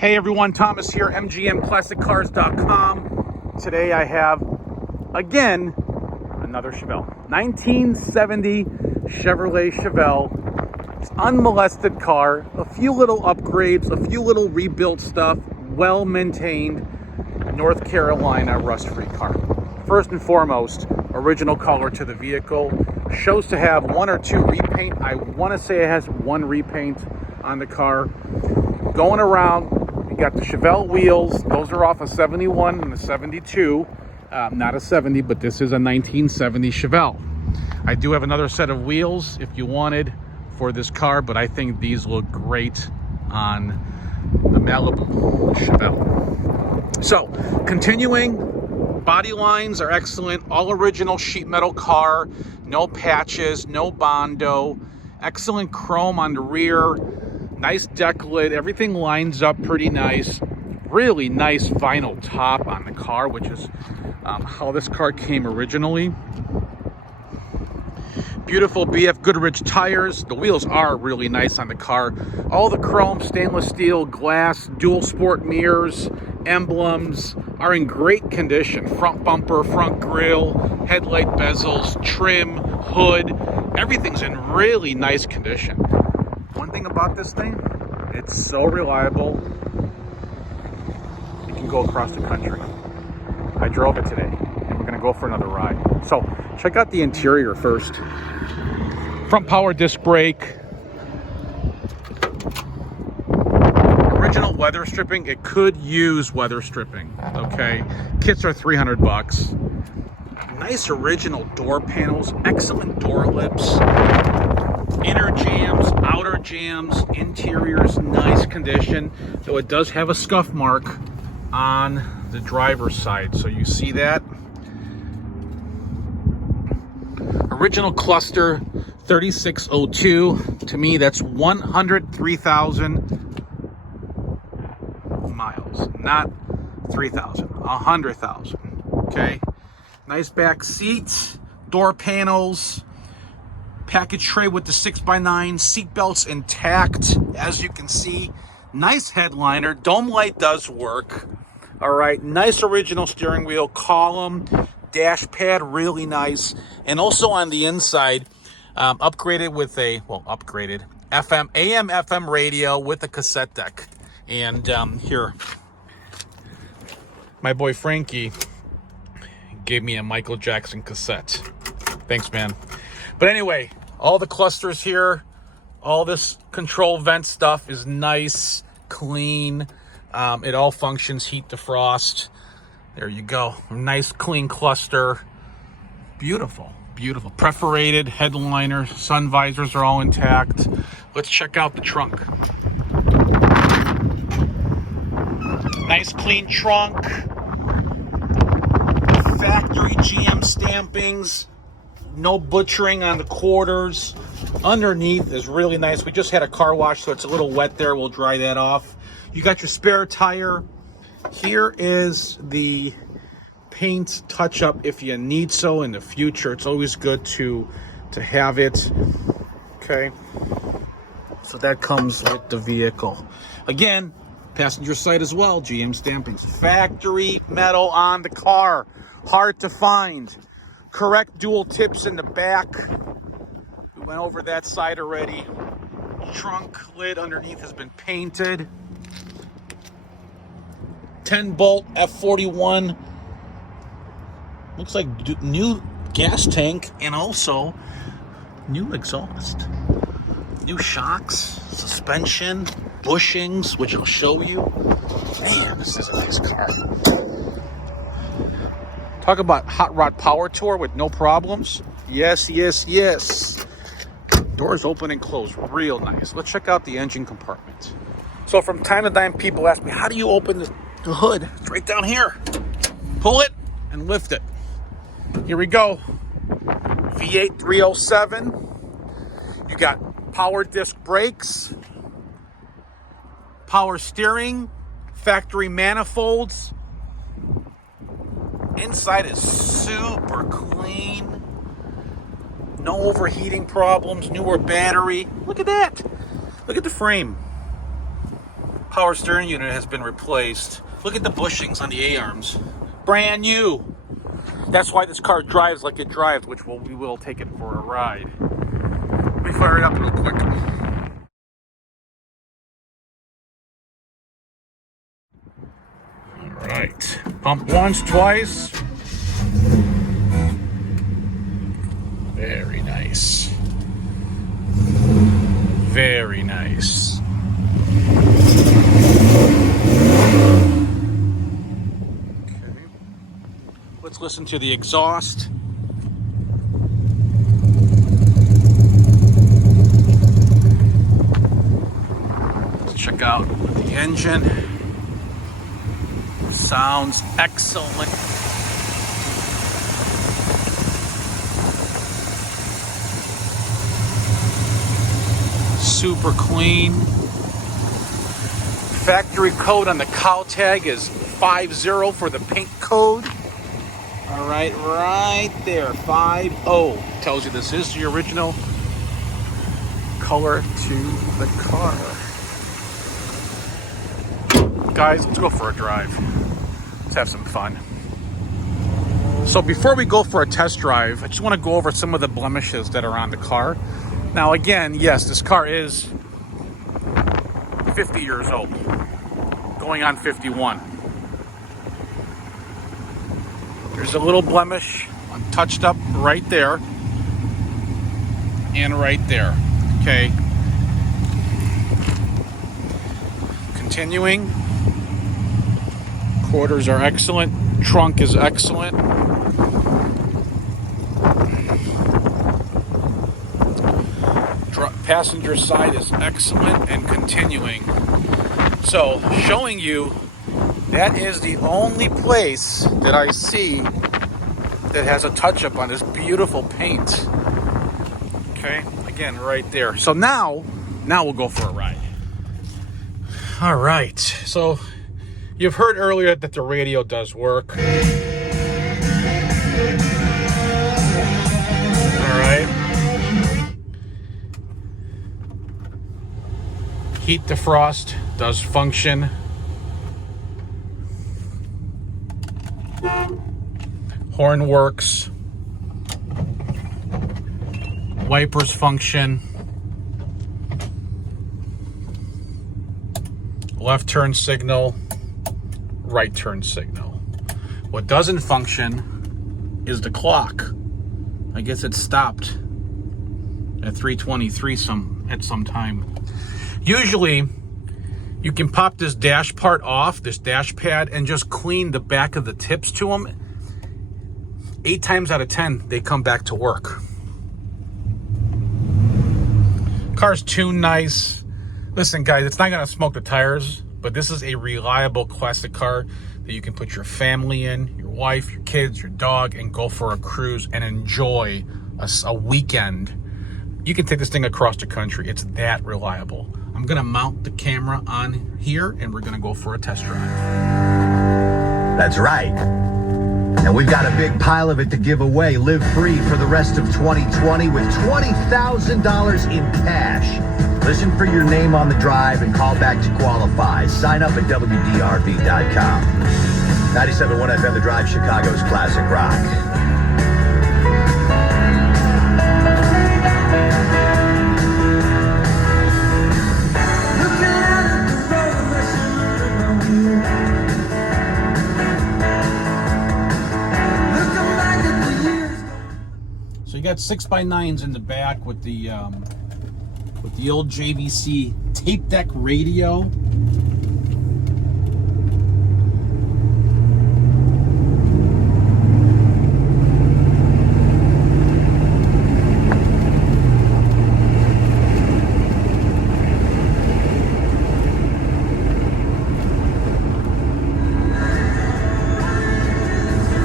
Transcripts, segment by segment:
Hey everyone, Thomas here, mgmclassiccars.com. Today I have, again, another Chevelle. 1970 Chevrolet Chevelle. It's an unmolested car, a few little upgrades, a few little rebuilt stuff, well-maintained North Carolina rust-free car. First and foremost, original color to the vehicle. Shows to have one or two repaint. I want to say it has one repaint on the car. Going around, you got the Chevelle wheels. Those are off a 71 and a 72. Not a 70, but this is a 1970 Chevelle. I do have another set of wheels if you wanted for this car, but I think these look great on the Malibu Chevelle. So, continuing, body lines are excellent. All original sheet metal car. No patches, no Bondo. Excellent chrome on the rear. Nice deck lid, everything lines up pretty nice. Really nice vinyl top on the car, which is how this car came originally. Beautiful BF Goodrich tires. The wheels are really nice on the car. All the chrome, stainless steel, glass, dual sport mirrors, emblems are in great condition. Front bumper, front grille, headlight bezels, trim, hood, everything's in really nice condition. One thing about this thing, it's so reliable, it can go across the country. I drove it today, and we're gonna go for another ride. So, check out the interior first. Front power disc brake. Original weather stripping, it could use weather stripping, okay? Kits are $300. Nice original door panels, excellent door lips. Inner jams, outer jams, interior's nice condition, though it does have a scuff mark on the driver's side, so you see that. Original cluster 3602. To me, that's 103,000 miles, not 3,000, 100,000. Okay, nice back seats, door panels. Package tray with the 6x9, seat belts intact, as you can see. Nice headliner, dome light does work. All right, nice original steering wheel, column, dash pad, really nice. And also on the inside, upgraded with a, upgraded AM, FM radio with a cassette deck. And here, my boy Frankie gave me a Michael Jackson cassette. Thanks, man. But anyway, all the clusters here, all this control vent stuff is nice, clean. It all functions, heat, defrost. There you go. Nice, clean cluster. Beautiful, beautiful. Perforated headliner, sun visors are all intact. Let's check out the trunk. Nice, clean trunk. Factory GM stampings. No butchering on the quarters. Underneath is really nice. We just had a car wash, so it's a little wet there. We'll dry that off. You got your spare tire. Here is the paint touch-up if you need so in the future. It's always good to have it. Okay. So that comes with the vehicle. Again, passenger side as well. GM stampings. Factory metal on the car. Hard to find. Correct dual tips in the back. We went over that side already. Trunk lid underneath has been painted. 10-bolt F41. Looks like new gas tank and also new exhaust. New shocks, suspension, bushings, which I'll show you. Man, this is a nice car. Talk about hot rod power tour with no problems. Yes, yes, yes. Doors open and close, real nice. Let's check out the engine compartment. So from time to time, people ask me, how do you open the hood? It's right down here. Pull it and lift it. Here we go. V8 307. You got power disc brakes, power steering, factory manifolds. Inside is super clean. No overheating problems, newer battery. Look at that. Look at the frame. Power steering unit has been replaced. Look at the bushings on the A-arms. Brand new. That's why this car drives like it drives, which we will take it for a ride. Let me fire it up real quick. All right. Pump once, twice. Very nice. Very nice. Okay. Let's listen to the exhaust. Let's check out the engine. Sounds excellent. Super clean. Factory code on the cow tag is 50 for the paint code. All right, right there, 50. Tells you this is the original color to the car. Guys, let's go for a drive. Let's have some fun. So before we go for a test drive, I just want to go over some of the blemishes that are on the car. Now again, yes, this car is 50 years old, going on 51. There's a little blemish touched up right there and right there, okay? Continuing, quarters are excellent, trunk is excellent. Passenger side is excellent and continuing. So, showing you that is the only place that I see that has a touch-up on this beautiful paint. Okay, again, right there. So now we'll go for a ride. All right, so you've heard earlier that the radio does work. All right. Heat defrost does function. Horn works. Wipers function. Left turn signal, right turn signal. What doesn't function is the clock. I guess it stopped at 3:23 at some time. Usually, you can pop this dash part off, this dash pad, and just clean the back of the tips to them. 8 times out of 10, they come back to work. Car's tuned nice. Listen, guys, it's not going to smoke the tires, but this is a reliable classic car that you can put your family in, your wife, your kids, your dog, and go for a cruise and enjoy a weekend. You can take this thing across the country. It's that reliable. I'm going to mount the camera on here, and we're going to go for a test drive. That's right. And we've got a big pile of it to give away. Live free for the rest of 2020 with $20,000 in cash. Listen for your name on the drive and call back to qualify. Sign up at WDRV.com. 97.1 FM The Drive, Chicago's classic rock. So you got 6x9s in the back with the old JVC tape deck radio.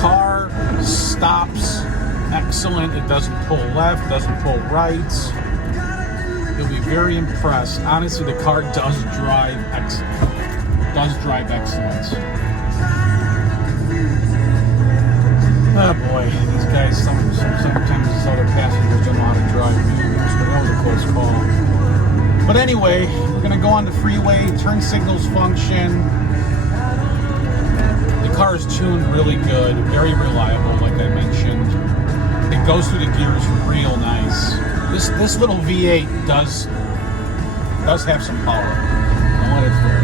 Car stops excellent. It doesn't pull left, doesn't pull right. You'll be very impressed. Honestly, the car does drive excellent. Oh boy, these guys, sometimes these other passengers don't know how to drive. That was a close call. But anyway, we're gonna go on the freeway, turn signals function. The car is tuned really good, very reliable, like I mentioned. It goes through the gears real nice. This little V8 does have some power. Don't let it fool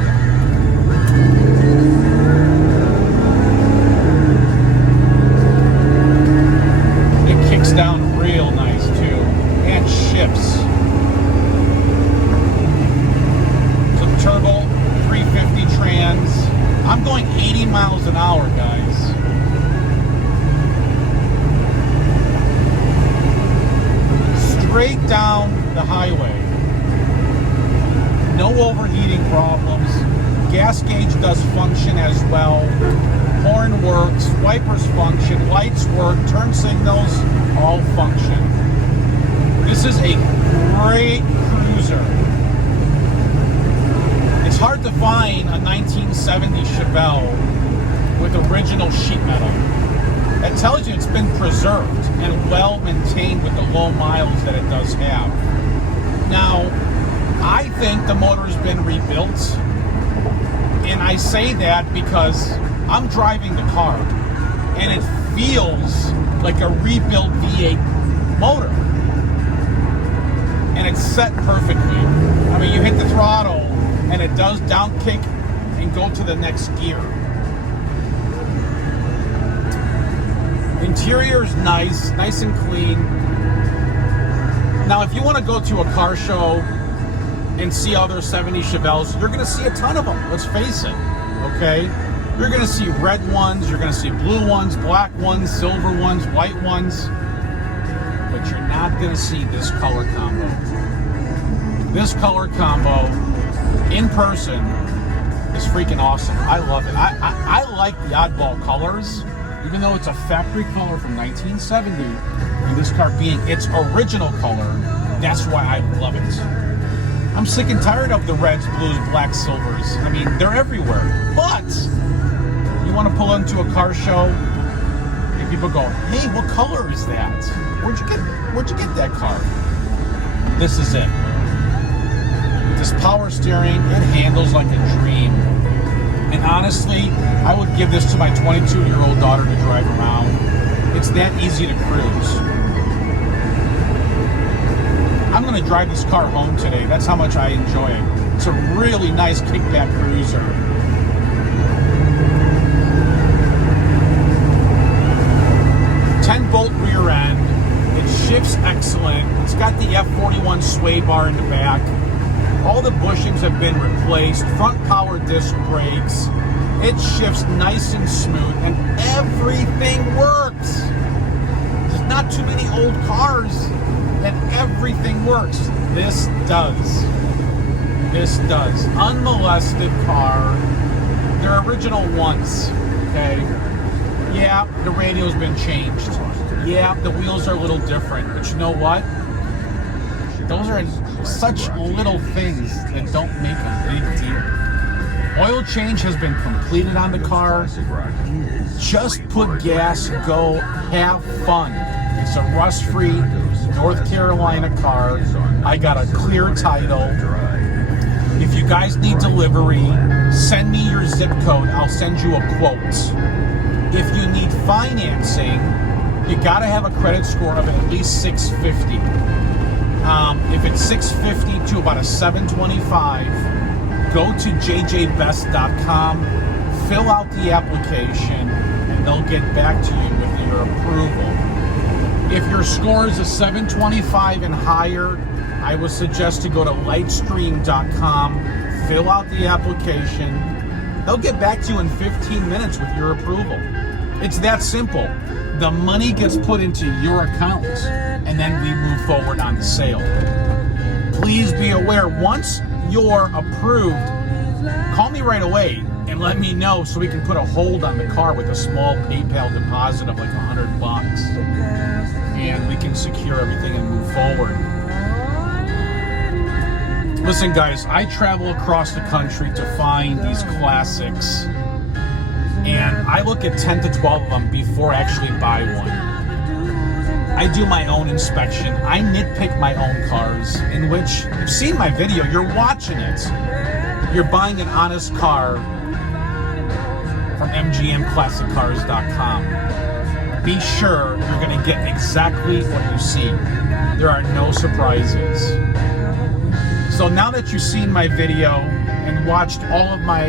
you. It kicks down real nice too, and shifts. Turbo 350 trans. I'm going 80 miles an hour, guys. Straight down the highway. No overheating problems. Gas gauge does function as well. Horn works, wipers function, lights work, turn signals all function. This is a great cruiser. It's hard to find a 1970 Chevelle with original sheet metal. That tells you it's been preserved and well maintained with the low miles that it does have. Now, I think the motor has been rebuilt, and I say that because I'm driving the car and it feels like a rebuilt V8 motor. And it's set perfectly. I mean, you hit the throttle and it does down kick and go to the next gear. Interior is nice and clean. Now, if you want to go to a car show and see other 70 Chevelles, you're going to see a ton of them. Let's face it, okay? You're going to see red ones, you're going to see blue ones, black ones, silver ones, white ones, but you're not going to see this color combo. This color combo in person is freaking awesome. I love it. I like the oddball colors, even though it's a factory color from 1970, and this car being its original color, that's why I love it. I'm sick and tired of the reds, blues, blacks, silvers. I mean, they're everywhere. But you want to pull into a car show, and people go, "Hey, what color is that? Where'd you get that car?" This is it. This power steering, it handles like a dream. And honestly, I would give this to my 22-year-old daughter to drive around. It's that easy to cruise. I'm going to drive this car home today. That's how much I enjoy it. It's a really nice kickback cruiser. Bolt rear end. It shifts excellent. It's got the F41 sway bar in the back. All the bushings have been replaced. Front power disc brakes. It shifts nice and smooth, and everything works. There's not too many old cars and everything works. This does. This does. Unmolested car. They're original ones. Okay. Yeah, the radio's been changed. Yeah, the wheels are a little different. But you know what? Those are such little things that don't make a big deal. Oil change has been completed on the car. Just put gas, go, have fun. It's a rust-free North Carolina car. I got a clear title. If you guys need delivery, send me your zip code. I'll send you a quote. If you need financing, you got to have a credit score of at least 650. If it's 650 to about a 725, go to jjbest.com, fill out the application, and they'll get back to you with your approval. If your score is a 725 and higher, I would suggest to go to lightstream.com, fill out the application. They'll get back to you in 15 minutes with your approval. It's that simple. The money gets put into your account, and then we move forward on the sale. Please be aware, once you're approved, call me right away and let me know so we can put a hold on the car with a small PayPal deposit of like $100, and we can secure everything and move forward. Listen, guys, I travel across the country to find these classics, and I look at 10 to 12 of them before I actually buy one. I do my own inspection. I nitpick my own cars, in which you've seen my video, you're watching it. You're buying an honest car from mgmclassiccars.com. Be sure you're going to get exactly what you see. There are no surprises. So now that you've seen my video and watched all of my,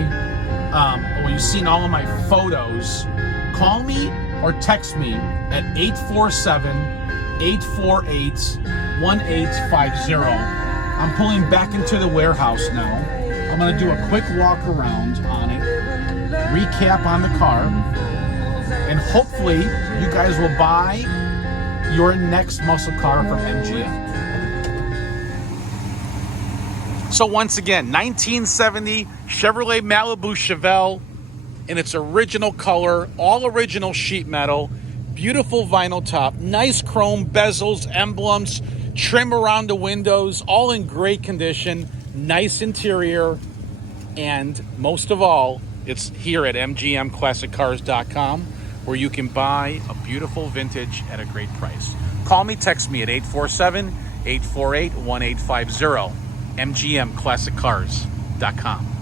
you've seen all of my photos, call me or text me at 847-848-1850. I'm pulling back into the warehouse now. I'm going to do a quick walk around on it, recap on the car, and hopefully you guys will buy your next muscle car from MGM. So once again, 1970 Chevrolet Malibu Chevelle in its original color, all original sheet metal, beautiful vinyl top, nice chrome bezels, emblems, trim around the windows, all in great condition, nice interior, and most of all, it's here at mgmclassiccars.com where you can buy a beautiful vintage at a great price. Call me, text me at 847-848-1850, mgmclassiccars.com.